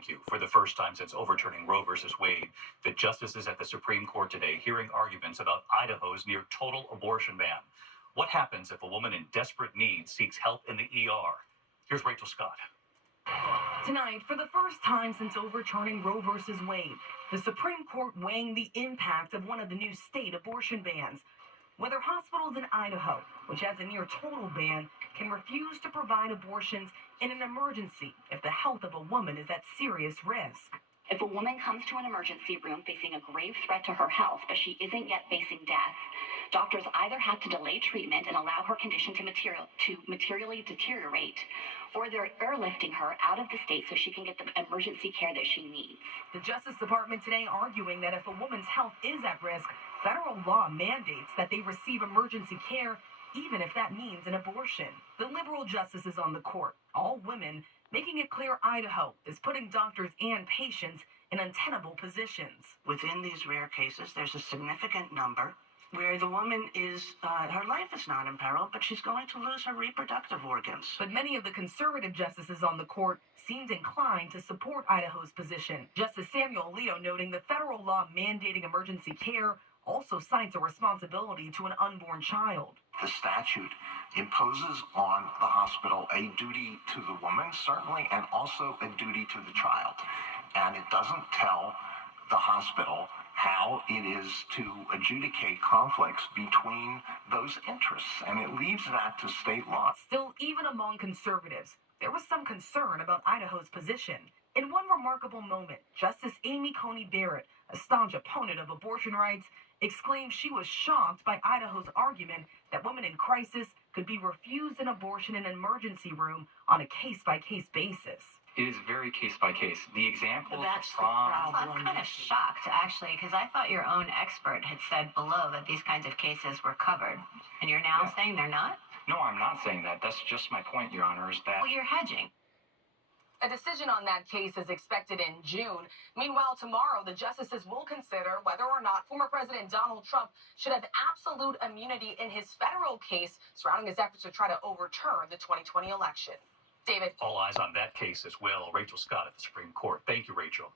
thank you. For the first time since overturning Roe versus Wade, the justices at the Supreme Court today hearing arguments about Idaho's near total abortion ban. What happens if a woman in desperate need seeks help in the ER? Here's Rachel Scott. Tonight, for the first time since overturning Roe versus Wade, the Supreme Court weighing the impact of one of the new state abortion bans. Whether hospitals in Idaho, which has a near total ban, can refuse to provide abortions in an emergency if the health of a woman is at serious risk. If a woman comes to an emergency room facing a grave threat to her health, but she isn't yet facing death, doctors either have to delay treatment and allow her condition to materially deteriorate, or they're airlifting her out of the state so she can get the emergency care that she needs. The Justice Department today arguing that if a woman's health is at risk, federal law mandates that they receive emergency care, even if that means an abortion. The liberal justices on the court, all women, making it clear Idaho is putting doctors and patients in untenable positions. Within these rare cases, there's a significant number where the woman is, her life is not in peril, but she's going to lose her reproductive organs. But many of the conservative justices on the court seemed inclined to support Idaho's position. Justice Samuel Alito noting the federal law mandating emergency care also cites a responsibility to an unborn child. The statute imposes on the hospital a duty to the woman, certainly, and also a duty to the child. And it doesn't tell the hospital how it is to adjudicate conflicts between those interests, and it leaves that to state law. Still, even among conservatives, there was some concern about Idaho's position. In one remarkable moment, Justice Amy Coney Barrett, a staunch opponent of abortion rights, exclaimed she was shocked by Idaho's argument that women in crisis could be refused an abortion in an emergency room on a case-by-case basis. It is very case-by-case. The example That's the from... problem. I'm kind of shocked, actually, because I thought your own expert had said below that these kinds of cases were covered. And you're now saying they're not? No, I'm not saying that. That's just my point, Your Honor, is that... Well, you're hedging. A decision on that case is expected in June. Meanwhile, tomorrow, the justices will consider whether or not former President Donald Trump should have absolute immunity in his federal case surrounding his efforts to try to overturn the 2020 election. David. All eyes on that case as well. Rachel Scott at the Supreme Court. Thank you, Rachel.